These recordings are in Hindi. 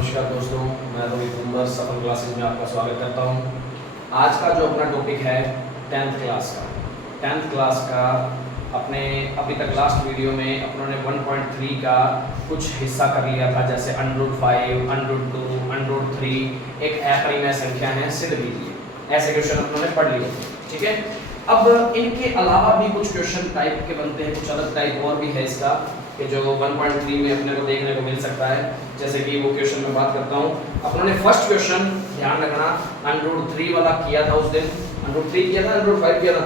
नमस्कार दोस्तों, मैं रोहित कुंबर सफल क्लासेस में आपका स्वागत करता हूं। आज का जो अपना टॉपिक है 10th क्लास का। 10th क्लास का अपने अभी तक लास्ट वीडियो में अपनों ने 1.3 का कुछ हिस्सा कर लिया था, जैसे √5, √2, √3 एक अपरिमेय संख्या है, सिद्ध कीजिए। ऐसे क्वेश्चन अपनों ने पढ़ लिए, ठीक है। अब इनके अलावा भी कुछ क्वेश्चन टाइप के बनते हैं, कुछ अलग टाइप और भी है इसका कि जो 1.3 में अपने को देखने को मिल सकता है। जैसे कि वो क्वेश्चन में बात करता हूँ, अपनों ने फर्स्ट क्वेश्चन ध्यान रखना √3 वाला किया था उस दिन। √3 किया था, √5 किया था,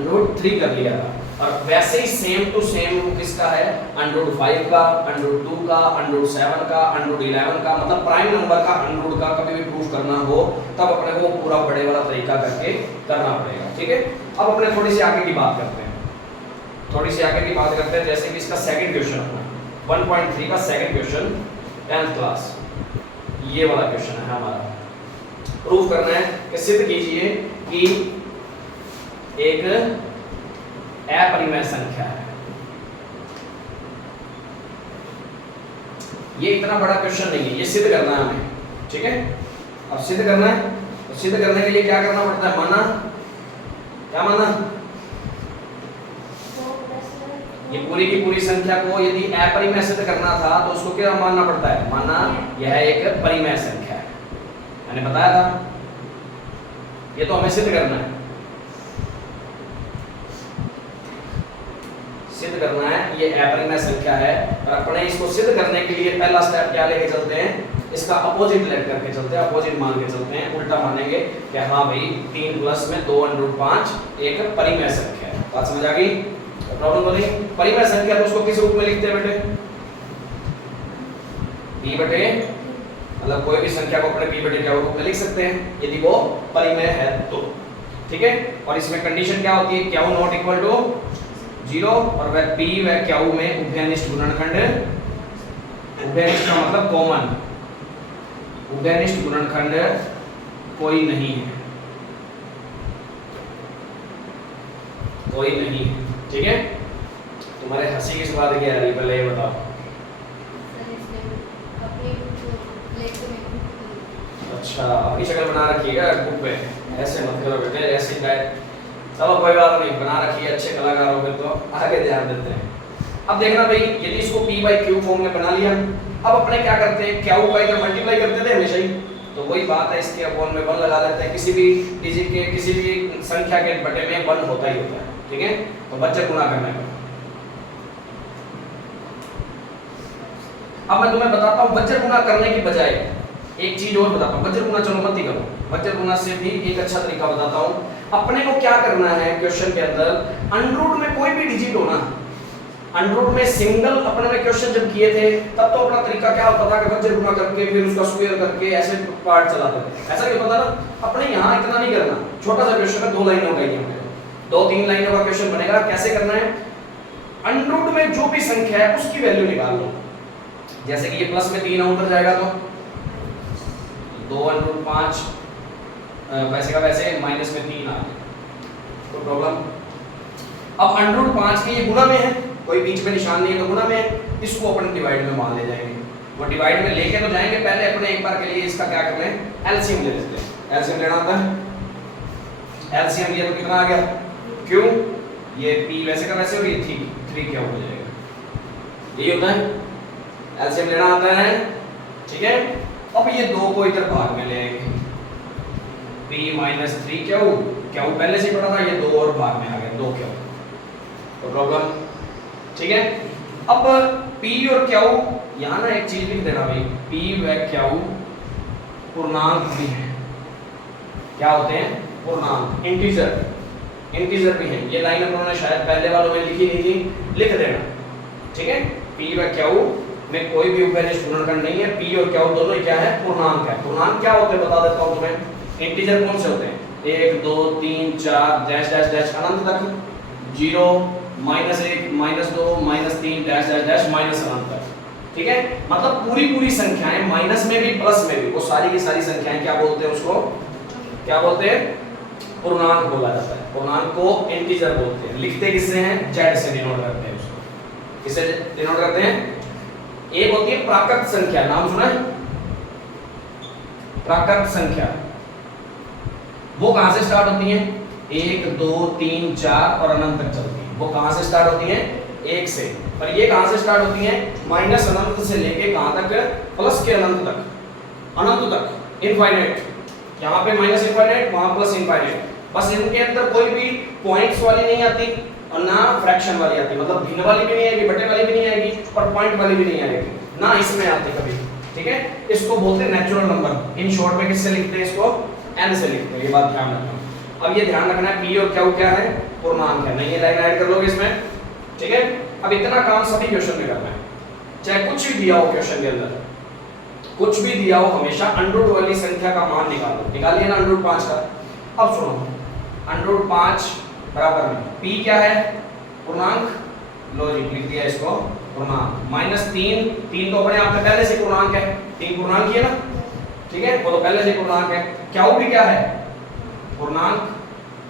√3 कर लिया था। और वैसे ही सेम टू सेम वो किसका है, √5 का, √2 का, √7 का, √11 का, मतलब प्राइम नंबर का √, का कभी भी प्रूफ करना हो तब अपने को पूरा बड़े वाला तरीका करके करना पड़ेगा, ठीक है। अब अपने थोड़ी सी आगे की बात करते हैं, जैसे कि इसका सेकंड क्वेश्चन अपना 1.3 का सेकंड क्वेश्चन 10th क्लास, ये वाला क्वेश्चन है हमारा। प्रूफ करना है कि सिद्ध कीजिए कि एक अपरिमेय संख्या है। ये इतना बड़ा क्वेश्चन नहीं है, ये सिद्ध करना है हमें, ठीक है। अब सिद्ध करना है तो सिद्ध करने के लिए क्या करना पड़ता है, माना, क्या माना, ये पूरी की पूरी संख्या को यदि अपरिमेय सिद्ध करना था तो उसको क्या मानना पड़ता है, माना यह एक परिमेय संख्या है। मैंने बताया था, ये तो हमें सिद्ध करना है, ये अपरिमेय संख्या है। और अपने इसको सिद्ध करने के लिए पहला स्टेप क्या लेके चलते हैं, इसका अपोजिट लेट करके चलते हैं, अपोजिट मान के चलते हैं, उल्टा मानेंगे कि हाँ भाई 3 प्लस में 2 √5 एक परिमेय संख्या है। बात समझ आ गई, प्रॉब्लम तो नहीं। परिमेय संख्या तो उसको किस रूप में लिखते हैं बेटे, p बटे, मतलब कोई भी संख्या को अपने p बटे क्या रूप में लिख सकते हैं यदि वो परिमेय है तो, ठीक है। और इसमें कंडीशन क्या होती है, q नॉट इक्वल टू 0 और वह p व q में उभयनिष्ठ गुणनखंड, उभयनिष्ठ का मतलब कॉमन, उभयनिष्ठ गुणनखंड कोई नहीं है, कोई नहीं है, ठीक है। तुम्हारे हंसी किस बात की आ रही है, पहले ये बताओ। अच्छा, अपनी शक्ल बना रखिएगा बुक पे, ऐसे मत करो बेटे, ऐसे डायरेक्ट, चलो कोई बात नहीं, बना रखी है, अच्छे कलाकार हो गए तो आगे ध्यान देते हैं। अब देखना भाई, यदि इसको p/q फॉर्म में बना लिया, अब अपने क्या करते हैं, q का इधर मल्टीप्लाई करते थे हमेशा ही, तो वही बात है, इसके अपॉन में 1 लगा देते हैं। किसी भी डिजिट के, किसी भी संख्या के बटे में 1 होता ही होता है, ठीक है। तो बच्चे गुणा करना है। अब मैं तुम्हें बताता हूँ वज्र गुणा करने की बजाय एक चीज और बताता हूँ। वज्र गुणा चलो मत ही करो, वज्र गुणा से भी एक अच्छा तरीका बताता हूँ। अपने को क्या करना है क्वेश्चन के अंदर, अंडर में कोई भी डिजिट हो ना, अंडर में सिंगल अपने ने क्वेश्चन जब किए थे तब तो अपना तरीका क्या होता था कि वज्र गुणा करके फिर उसका स्क्वायर करके ऐसे पार्ट चलाते थे, ऐसा ही होता ना। अपने यहाँ इतना नहीं करना, छोटा सा क्वेश्चन है, 2 लाइनों का ही है, 2-3 लाइनों का क्वेश्चन बनेगा। कैसे करना है, अंडर में जो भी संख्या है उसकी वैल्यू निकाल लो। जैसे कि ये प्लस में 3 उधर जाएगा तो 2 √5, वैसे का वैसे माइनस में 3 आ गया, तो प्रॉब्लम। अब √5 के ये गुणा में है, कोई बीच में निशान नहीं है तो गुणा में है, इसको अपन डिवाइड में मान ले जाएंगे। वो डिवाइड में लेके तो जाएंगे, पहले अपने एक बार के लिए इसका क्या करना है, एलसीएम ले लेते हैं। एलसीएम लेना होता है, एलसीएम लिया तो कितना आ गया, क्यों, ये p वैसे का वैसे और ये 3 क्या हो जाएगा, यही होता है, एलसीएम लेना आता है, ठीक है। अब ये 2 को इधर भाग में ले आएंगे, p - 3 क्या पहले से पढ़ा था, ये 2 और भाग में आ गया, 2 क्या, तो प्रॉब्लम, ठीक है। अब p और q, यहाँ ना एक चीज लिख देना भाई, p व q पूर्णांक भी है, क्या होते हैं, पूर्णांक, इंटीजर भी है। ये लाइन उन्होंने शायद पहले वालों में लिखी नहीं थी, लिख देना, ठीक है। p व q में कोई भी उभयनिष्ठ गुणनखंड नहीं है, p और q दोनों क्या है, पूर्णांक है। पूर्णांक क्या होते हैं बता देता हूँ तुम्हें। इंटीजर कौन से होते हैं, 1 2 3 4 डैश डैश डैश अनंत तक, 0 -1 -2 -3 डैश डैश डैश माइनस अनंत तक, ठीक है। मतलब पूरी पूरी संख्याएं, माइनस में भी प्लस में भी, वो सारी की सारी संख्याएं क्या बोलते हैं, उसको क्या बोलते हैं, पूर्णांक बोला जाता है। पूर्णांक को इंटीजर बोलते हैं। लिखते किससे हैं, z से डिनोट करते हैं उसको, किससे डिनोट करते हैं, एक होती है प्राकृत संख्या, नाम सुना है प्राकृत संख्या। वो कहां से स्टार्ट होती है? 1 2 3 4 और अनंत तक चलती है। वो कहां से स्टार्ट होती है? 1 से। पर ये कहां से स्टार्ट होती है? माइनस अनंत से लेके कहां तक? प्लस के अनंत तक, अनंत तक, इनफाइनाइट। यहाँ पे माइनस इनफाइनाइट, वहां प्लस इनफाइनाइट। बस इनके अंदर कोई भी पॉइंट्स वाली नहीं आती और ना फ्रैक्शन वाली आती, मतलब भिन्न वाली भी नहीं आएगी, बटे वाली भी नहीं आएगी और पॉइंट वाली भी नहीं आएगी, ना इसमें आती कभी। ठीक है, इसको बोलते हैं नेचुरल नंबर। इन शॉर्ट में किससे लिखते हैं इसको? n से लिखते हैं। ये बात ध्यान रखना। अब ये ध्यान रखना है p और q क्या है? पूर्णांक है। नहीं, ये लाइन ऐड कर लोगे इसमें। ठीक है, अब इतना काम सभी क्वेश्चन में करना है, चाहे कुछ भी दिया हो क्वेश्चन के अंदर, कुछ भी दिया हो, हमेशा अंडररूट वाली संख्या का मान निकालो। निकालिए ना अंडररूट 5 का। अब सुनो, अंडररूट 5 बराबर में p क्या है? पूर्णांक। लो जी, लिख दिया इसको पूर्णांक। -3, 3 तो अपने आप में पहले से पूर्णांक है, 3 पूर्णांक ही है ना। ठीक है, वो तो पहले से पूर्णांक है। क्या भी क्या है? पूर्णांक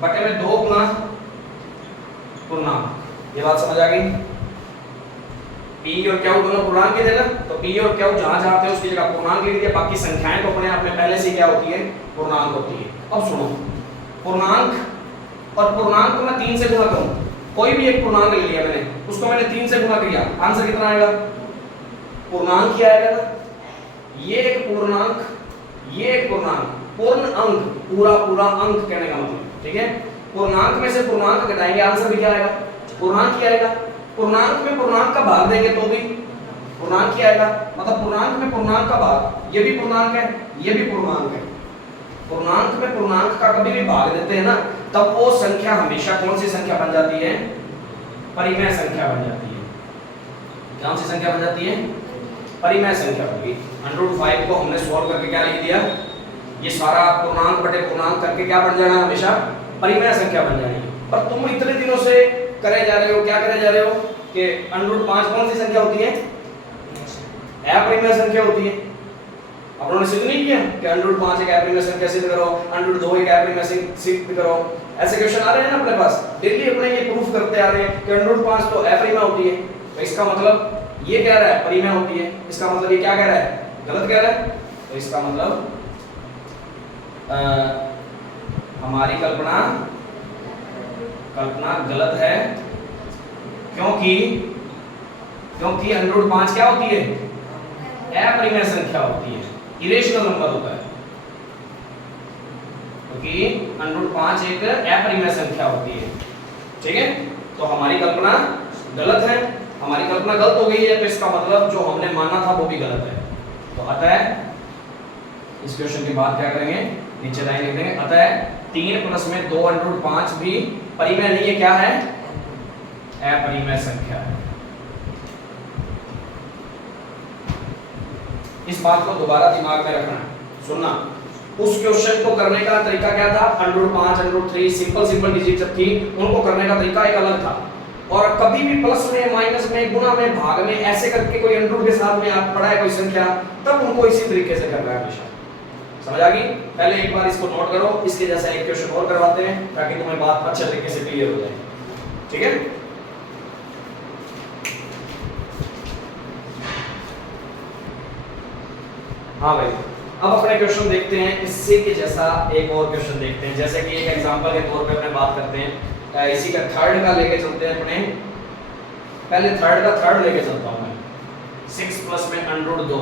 बटे में 2 गुना पूर्णांक। ये बात समझ आ गई? p और q दोनों पूर्णांक के थे ना, तो p और q जहां जहां थे उसकी जगह पूर्णांक लिख दिया। बाकी संख्याएं तो अपने आप में पहले से क्या होती है? पूर्णांक होती है। अब सुनो, पूर्णांक और पूर्णांक को मैं 3 से गुणा करूं, कोई भी एक पूर्णांक ले लिया मैंने, उसको मैंने 3 से गुणा किया, आंसर कितना आएगा? पूर्णांक ही आएगा ना। ये एक पूर्णांक, ये एक पूर्णांक, पूर्ण अंक, पूरा पूरा अंक कहने का मतलब। ठीक है, पूर्णांक में से पूर्णांक घटाएंगे, आंसर भी क्या आएगा? पूर्णांक ही आएगा। पूर्णांक में पूर्णांक का भाग देंगे तो भी पूर्णांक ही आएगा। मतलब पूर्णांक में पूर्णांक का भाग, ये भी पूर्णांक है, ये भी पूर्णांक है। पूर्णांक में पूर्णांक का कभी भी भाग देते हैं ना, तब वो संख्या हमेशा कौन सी संख्या बन जाती है? परिमेय संख्या बन जाती है। कौन सी संख्या बन जाती है? परिमेय संख्या होगी। √5 को हमने सॉल्व करके क्या लिख दिया? ये सारा पूर्णांक बटे पूर्णांक करके क्या बन जाना? हमेशा परिमेय संख्या बन जानी है। पर तुम इतने दिनों से करे जा रहे हो, क्या करे जा रहे हो कि √5 कौन सी संख्या होती है? अपरिमेय संख्या होती है। अब उन्होंने सिद्ध नहीं किया कि √5 एक अपरिमेय संख्या सिद्ध करो, √2 एक अपरिमेय सिद्ध करो। ऐसे क्वेश्चन आ रहे हैं ना अपने पास, डेली अपने ये प्रूफ करते आ रहे हैं कि √5 तो अपरिमेय होती है। तो इसका मतलब ये कह रहा है परिमेय होती है, इसका मतलब ये क्या कह रहा है? गलत कह रहा है। तो इसका मतलब हमारी कल्पना गलत है, क्योंकि √5 क्या होती है? अपरिमेय संख्या होती है, इरेशनल नंबर होता है। क्योंकि √5 एक अपरिमेय संख्या होती है। ठीक है, तो हमारी कल्पना गलत है, हमारी कल्पना गलत हो गई है, तो इसका मतलब जो हमने माना था वो भी गलत है। तो अतः इस क्वेश्चन के बाद क्या करेंगे? नीचे लाइन लिख देंगे, अतः 3 प्लस में 2 √5 भी परिमेय नहीं है। क्या है? अपरिमेय संख्या है। इस बात को दोबारा दिमाग में रखना है, सुनना। उस क्वेश्चन को करने का तरीका क्या था? √5, √3 सिंपल डिजिट जब थी, उनको करने का तरीका एक अलग था। और कभी भी प्लस में, माइनस में, गुणा में, भाग में ऐसे करके कोई अंडरूट के साथ में आप पढ़ा है कोई संख्या, तब उनको इसी तरीके से करना है हमेशा। समझ आ गई? पहले एक बार इसको नोट करो, इसके जैसा एक क्वेश्चन और करवाते हैं ताकि तुम्हें बात अच्छे तरीके से क्लियर हो जाए। ठीक है, हाँ भाई, अब अपने क्वेश्चन देखते हैं। इससे के जैसा एक और क्वेश्चन देखते हैं। जैसे कि एक एग्जांपल के तौर पे अपने बात करते हैं, इसी का थर्ड का लेके चलते हैं अपने। पहले थर्ड का थर्ड लेके चलता हूं मैं। 6 प्लस में √2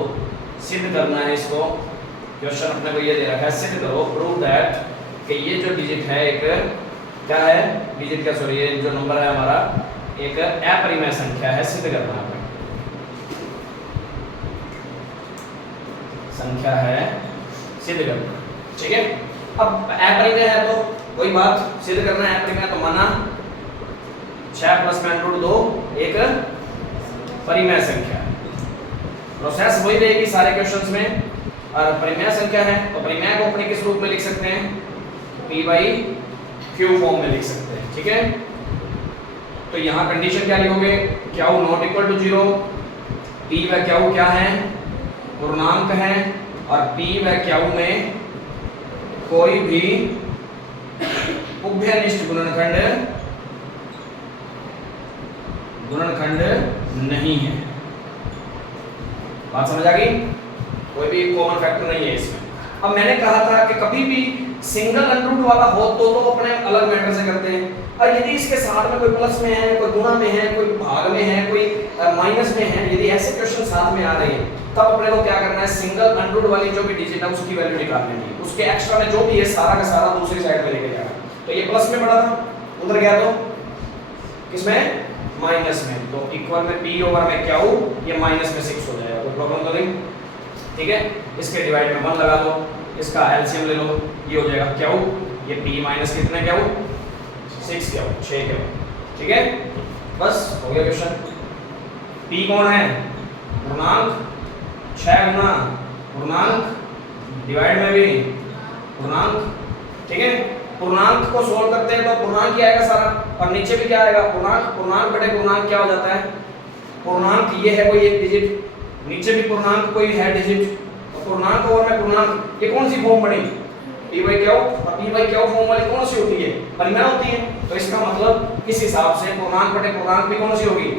सिद्ध करना है इसको। क्वेश्चन अपने को ये दे रखा है, सिद्ध करो, प्रूव दैट, कि ये जो डिजिट है एक क्या है? डिजिट क्या, सॉरी, ये जो नंबर है हमारा एक अपरिमेय संख्या है, सिद्ध करना है। संख्या है, सिद्ध करना। ठीक है, अब अपरिमेय है तो कोई बात, सिद्ध करना है अपरिमेय, तो माना 6 प्लस में √2 एक परिमेय संख्या। प्रोसेस वही रहेगी सारे क्वेश्चंस में। और परिमेय संख्या है तो परिमेय को अपने किस रूप में लिख सकते हैं? p/q फॉर्म में लिख सकते हैं। ठीक है, तो यहाँ कंडीशन क्या लिखोगे? q not equal to 0, p व q क्या है? पूर्णांक है, और p व q में कोई भी उभयनिष्ठ गुणनखंड नहीं है। बात समझ आ गई? कोई भी कॉमन फैक्टर नहीं है इसमें। अब मैंने कहा था कि कभी भी सिंगल अंडर रूट वाला हो तो अपने अलग मैटर से करते हैं, और यदि इसके साथ में कोई प्लस में है, कोई गुणा में है, कोई भाग में है, कोई माइनस में है, यदि ऐसे क्वेश्चन साथ में आ रहे हैं तब अपने को क्या करना है, सिंगल अंडर रूट वाली जो भी डिजिट है उसकी वैल्यू निकालनी है, उसके एक्स्ट्रा में जो भी है सारा का सारा दूसरी साइड में लेके जाना। तो ये प्लस में पड़ा था, उधर गया तो किसमें, माइनस में, तो इक्वल में p ओवर में क्या हो, ये माइनस में 6 हो जाएगा, कोई प्रॉब्लम तो नहीं, ठीक है। इसके डिवाइड में 1 लगा दो, इसका एलसीएम ले लो, ये हो जाएगा क्या हो, ये p माइनस कितने क्या हो, 6 क्या हो, 6 क्या हो, ठीक है। बस हो गया क्वेश्चन। p कौन है, पूर्णांक, 6 गुना पूर्णांक, डिवाइड में भी पूर्णांक, ठीक है। पूर्णांक को सोल्व करते हैं तो पूर्णांक ही आएगा सारा, और नीचे भी क्या आएगा, पूर्णांक, पूर्णांक बटे पूर्णांक क्या हो जाता है, पूर्णांक ये है कोई एक डिजिट, नीचे भी पूर्णांक कोई है डिजिट, तो पूर्णांक ओवर में पूर्णांक, ये कौन सी फॉर्म बनी, p बाई क्यू, और p बाई क्यू फॉर्म वाली कौन सी होती है, परिमेय होती है, तो इसका मतलब इस हिसाब से पूर्णांक बटे पूर्णांक भी कौन सी होगी,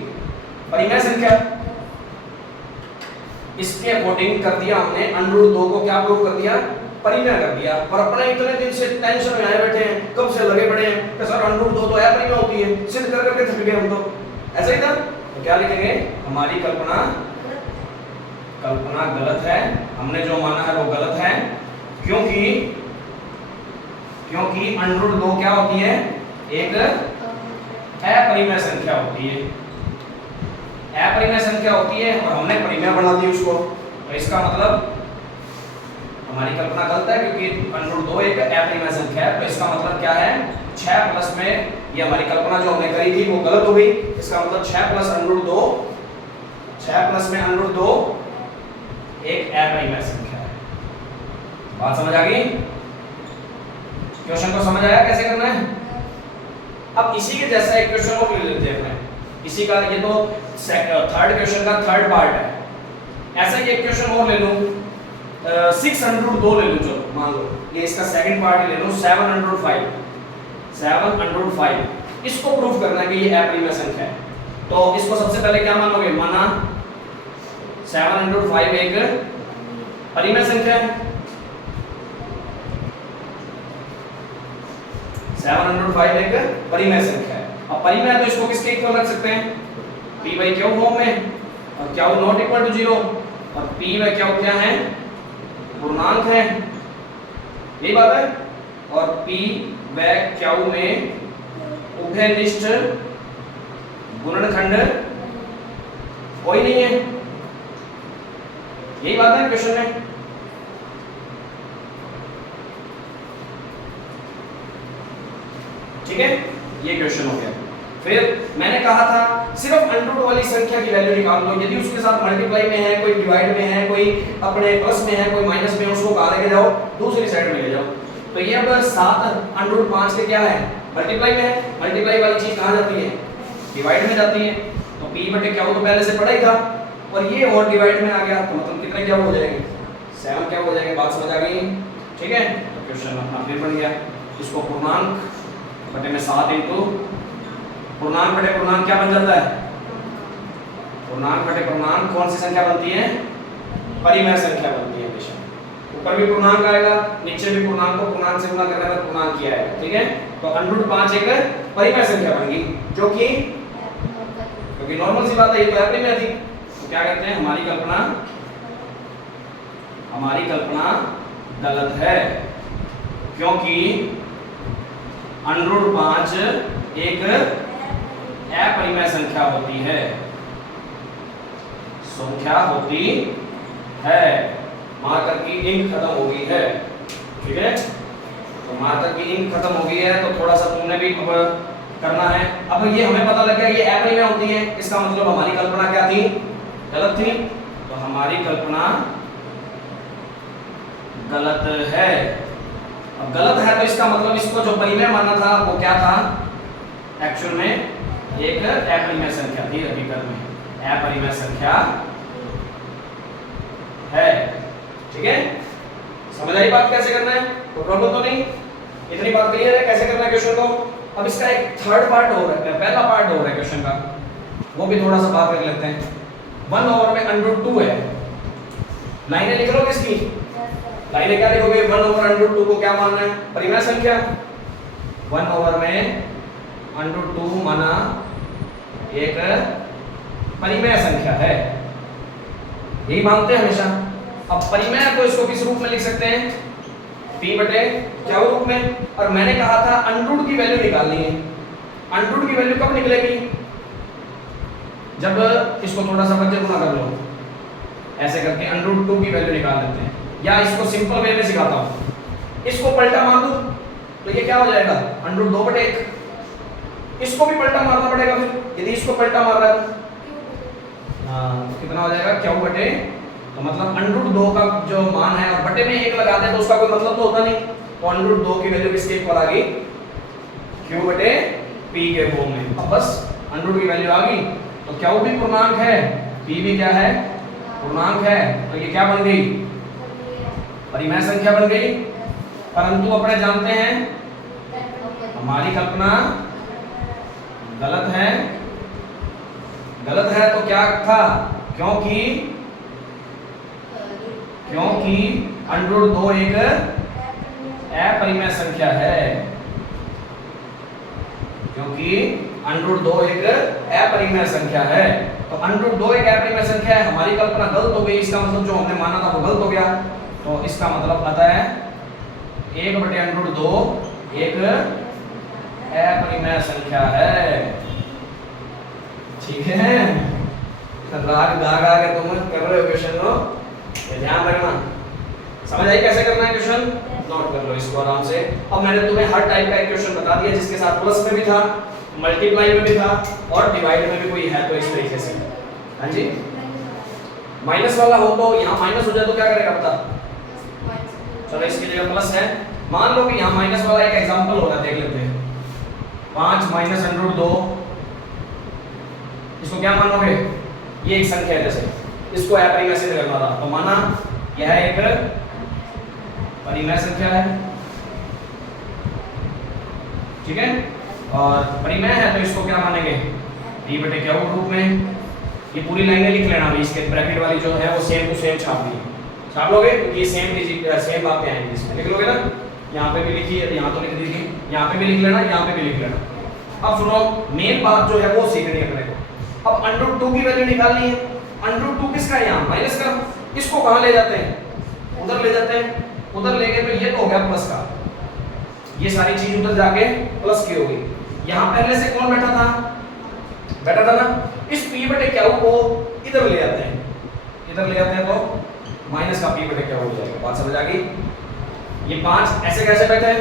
परिमेय संख्या। इसके अकॉर्डिंग कर दिया हमने अंडर रूट 2 को क्या प्रूव कर दिया, परिमेय कर दिया। और अपने इतने दिन से टेंशन में आए बैठे हैं, कब से लगे पड़े हैं कि सर अंडर रूट 2 तो अपरिमेय होती है, सिद्ध कर करके थक गए हम तो, ऐसा ही था। तो क्या लिखेंगे, हमारी कल्पना गलत है, हमने जो माना है वो गलत है, क्योंकि अंडर रूट 2 क्या होती है, एक अपरिमेय संख्या होती है, अपरिमेय संख्या होती है, और हमने परिमेय बना दी उसको, तो इसका मतलब हमारी कल्पना गलत है, क्योंकि अंडर रूट 2 एक अपरिमेय संख्या है। तो इसका मतलब क्या है, 6 प्लस में ये हमारी कल्पना जो हमने करी थी वो गलत हो गई। इसका मतलब 6 प्लस अंडर रूट 2, 6 प्लस में अंडर रूट 2 एक अपरिमेय संख्या है। बात समझ आ गई? क्वेश्चन को समझ आया कैसे करना है? अब इसी के जैसा एक क्वेश्चन और ले लेते हैं, इसी का, ये तो थर्ड क्वेश्चन का थर्ड पार्ट है। ऐसा ही एक क्वेश्चन और ले लूं, 602 ले लूं, चलो मान लो ये इसका सेकंड पार्ट ले लूं, 705, इसको प्रूफ करना है कि ये अपरिमेय संख्या है। तो इसको सबसे पहले क्या मानोगे, माना 705 एक परिमेय संख्या है, 705 एक परिमेय संख्या है। अब परिमेय तो इसको किसके इक्वल रख सकते हैं, p बाई क्यू फॉर्म में, और क्यू नॉट इक्वल टू 0, और p बाई क्यू क्या है, पूर्णांक है, यही बात है। और p बाई क्यू में उभयनिष्ठ गुणनखंड कोई नहीं है, यही बात है क्वेश्चन में। ठीक है, ये क्वेश्चन हो गया। फिर मैंने कहा था सिर्फ अंडर रूट वाली संख्या की वैल्यू निकाल लो, यदि उसके साथ मल्टीप्लाई में है, कोई डिवाइड में है, कोई अपने प्लस में है, कोई माइनस में है, उसको कहां लेके जाओ, दूसरी साइड में ले जाओ। तो ये अब 7 अंडर रूट 5 के क्या है, मल्टीप्लाई में है, मल्टीप्लाई वाली चीज कहां जाती है, डिवाइड में जाती है। तो p बटे क्या हो तो पहले से पढ़ा ही था, और ये और डिवाइड में आ गया, तो मतलब कितने क्या हो जाएंगे, 7 क्या हो जाएंगे। बात समझ आ गई? ठीक है, तो क्वेश्चन अपना फिर बन गया। इसको पूर्णांक बटे में 7 इंटू पूर्णांक बटे पूर्णांक क्या बन जाता है, पूर्णांक बटे पूर्णांक कौन सी संख्या बनती है, परिमेय संख्या बनती है। हमेशा ऊपर भी पूर्णांक आएगा, नीचे भी पूर्णांक को पूर्णांक से गुणा करने पर पूर्णांक ही आएगा। ठीक है, तो अंडर रूट 5 एक परिमेय संख्या बन गई, जो कि क्योंकि नॉर्मल सी बात है, ये तो अपरिमेय थी। तो क्या कहते हैं, हमारी कल्पना गलत है, क्योंकि अंडर रूट 5 एक अपरिमेय संख्या होती है, मार्कर की इंक खत्म हो गई है। ठीक है, तो मार्कर की इंक खत्म हो गई है, तो थोड़ा सा तुमने भी करना है। अब ये हमें पता लग गया ये अपरिमेय होती है, इसका मतलब हमारी कल्पना क्या थी, गलत थी। तो हमारी कल्पना गलत है। अब गलत है तो इसका मतलब इसको जो परिमेय माना था वो क्या था, एक्चुअल में एक अपरिमेय संख्या थी, हकीकत में अपरिमेय संख्या है। ठीक है, समझ आई बात कैसे करना है, कोई प्रॉब्लम तो नहीं, इतनी बात क्लियर है कैसे करना है क्वेश्चन को। अब इसका एक थर्ड पार्ट हो रहा है, पहला पार्ट हो रहा है क्वेश्चन का, वो भी थोड़ा सा बात कर लेते हैं। 1 ओवर में अंडर रूट 2 है, लाइनें लिख लो किसकी, लाइनें क्या लिखोगे, 1/√2 को क्या मानना है, परिमेय संख्या। 1 में √2 माना एक परिमेय संख्या है, यही मानते हैं हमेशा। अब परिमेय को इसको किस रूप में लिख सकते हैं, p बटे क्या रूप में। और मैंने कहा था अंडरूट की वैल्यू निकालनी है। अंडरूट की वैल्यू कब निकलेगी, जब इसको थोड़ा सा बच्चे गुना कर लो, ऐसे करके √2 की वैल्यू निकाल लेते हैं। या इसको सिंपल वे में सिखाता हूं, इसको पलटा मार दूं तो ये क्या हो जाएगा, √2/1। इसको भी पलटा मारना पड़ेगा फिर, यदि इसको पलटा मार रहा है तो कितना हो जाएगा, क्यू बटे, तो मतलब √2 का जो मान है और बटे में 1 लगा दे तो उसका कोई मतलब तो होता नहीं। तो √2 की वैल्यू किसके इक्वल आ गई, q बटे p के फॉर्म में। अब बस √2 की वैल्यू आ गई तो q भी पूर्णांक है, p भी क्या है, पूर्णांक है, तो ये क्या बन गई, परिमेय संख्या बन गई। परंतु अपने जानते हैं हमारी कल्पना गलत है, गलत है तो क्या था, क्योंकि √2 एक अपरिमेय संख्या है, क्योंकि √2 एक अपरिमेय संख्या है। तो √2 एक अपरिमेय संख्या है, हमारी कल्पना गलत हो गई, इसका मतलब जो हमने माना था वो गलत हो गया। तो इसका मतलब आता है 1/√2 एक अपरिमेय संख्या है, ठीक है। राग गा गा के तुम कर रहे हो क्वेश्चन को, ध्यान रखना। समझ आई कैसे करना है क्वेश्चन, नोट कर लो इसको आराम से। अब मैंने तुम्हें हर टाइप का एक क्वेश्चन बता दिया जिसके साथ प्लस में भी था, मल्टीप्लाई में भी था और डिवाइड में भी कोई है, तो इस तरीके से। हाँ जी, माइनस वाला हो तो यहाँ माइनस हो जाए तो क्या करेगा बता, चलो इसकी जगह प्लस है। मान लो कि यहाँ माइनस वाला एक एग्जांपल हो रहा है, देख लेते हैं। 5 माइनस √2, इसको क्या मानोगे, ये एक संख्या है, जैसे इसको अपरिमेय सिद्ध करना था तो माना यह एक परिमेय संख्या है, ठीक है। और परिमेय है तो इसको क्या मानेंगे, p बटे क्या रूप में। ये पूरी लाइनें लिख लेना भाई, इसके ब्रैकेट वाली जो है वो सेम टू सेम छाप दी, छाप लोगे क्योंकि ये सेम बातें आएंगी इसमें, लिख लोगे ना। यहाँ पे भी लिखी है, यहाँ तो लिख दी थी, यहाँ पे भी लिख लेना, यहाँ पे भी लिख लेना। अब सुनो, मेन बात जो है वो सीखनी है अपने को। अब √2 की वैल्यू निकालनी है। √2 किसका है, यहाँ माइनस का, इसको कहाँ ले जाते हैं, उधर ले जाते हैं। उधर ले गए तो ये तो हो गया प्लस का, ये सारी चीज उधर जाके प्लस की होगी। यहाँ पहले से कौन बैठा था, बैठा था ना, इस p बटे क्या को इधर ले आते हैं, इधर ले आते हैं तो माइनस का p बटे क्या हो जाएगा। बात समझ आ गई। ये 5 ऐसे कैसे बैठे हैं,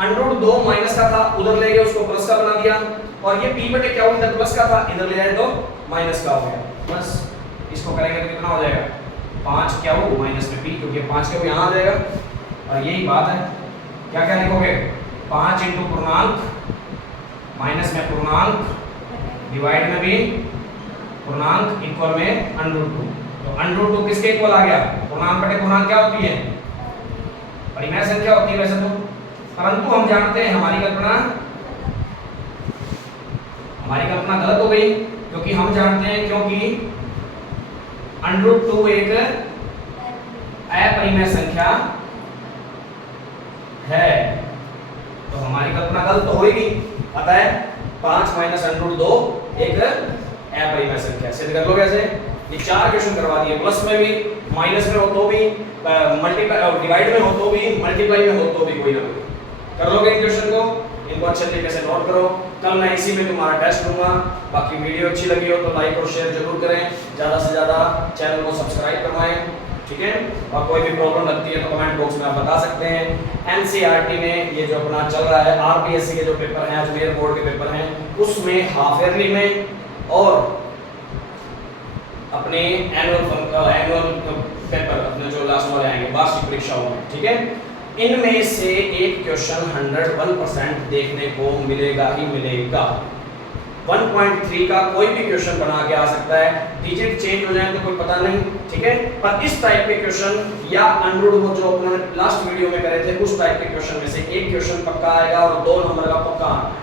√2 माइनस का था, उधर ले गए उसको प्लस का बना दिया, और ये p बटे क्या इधर प्लस का था, इधर ले आए तो माइनस का हो गया। बस इसको करेंगे तो कितना हो जाएगा, 5 क्या हो माइनस में p, क्योंकि 5 क्या यहाँ आ जाएगा। और यही बात है, क्या क्या लिखोगे, 5 इंटू पूर्णांक माइनस में पूर्णांक डिवाइड में भी पूर्णांक इक्वल में √2। तो √2 किसके इक्वल आ गया, पूर्णांक बटे पूर्णांक क्या होती है, परिमेय संख्या होती है वैसे तो। परंतु हम जानते हैं हमारी कल्पना गलत हो गई, क्योंकि हम जानते हैं क्योंकि √2 एक अपरिमेय संख्या है, तो हमारी कल्पना गलत तो होगी। पता है 5 माइनस √2 एक अपरिमेय संख्या, सिद्ध कर लो कैसे। ये 4 क्वेश्चन करवा दिए, प्लस में भी, माइनस में हो तो भी, मल्टीप्लाई डिवाइड में हो तो भी, मल्टीप्लाई में हो तो भी, कोई ना कोई कर लोगे इन क्वेश्चन को। इनको अच्छे तरीके से नोट करो, कल मैं इसी में तुम्हारा टेस्ट लूंगा। बाकी वीडियो अच्छी लगी हो तो लाइक और शेयर जरूर करें, ज़्यादा से ज़्यादा चैनल को सब्सक्राइब करवाएं, ठीक है। और कोई भी प्रॉब्लम लगती है तो कमेंट बॉक्स में आप बता सकते हैं। एनसीईआरटी में ये जो अपना चल रहा है, आरपीएससी के जो पेपर हैं, अजमेर बोर्ड के पेपर हैं, उसमें हाफ ईयरली में और अपने एनुअल पेपर अपने जो लास्ट वाले आएंगे वार्षिक परीक्षाओं में, ठीक है, इनमें से एक क्वेश्चन 101% देखने को मिलेगा ही मिलेगा। 1.3 का कोई भी क्वेश्चन बना के आ सकता है, डिजिट चेंज हो जाए तो कोई पता नहीं, ठीक है। पर इस टाइप के क्वेश्चन या √2 जो अपने लास्ट वीडियो में करे थे, उस टाइप के क्वेश्चन में से एक क्वेश्चन पक्का आएगा और 2 नंबर का पक्का आना है,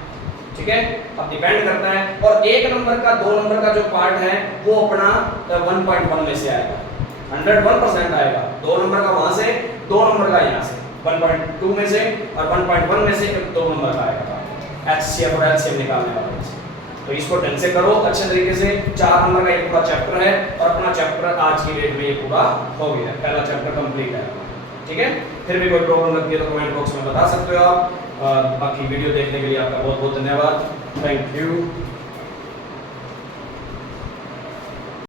ठीक है। अब डिपेंड करता है, और 1 नंबर का 2 नंबर का जो पार्ट है वो अपना 1.1 में से आएगा, 101% आएगा। 2 नंबर का वहां से, 2 नंबर का यहाँ से, 1.2 में से और 1.1 में से 2 नंबर का आएगा HCF और LCM निकालने वाले से। तो इसको ढंग से करो अच्छे तरीके से। 4 नंबर का ये पूरा चैप्टर है और अपना चैप्टर आज की डेट में ये पूरा हो गया, पहला चैप्टर कंप्लीट है। ठीक है, फिर भी कोई प्रॉब्लम लगती है तो कमेंट बॉक्स में बता सकते हो आप। बाकी वीडियो देखने के लिए आपका बहुत बहुत धन्यवाद। Thank you.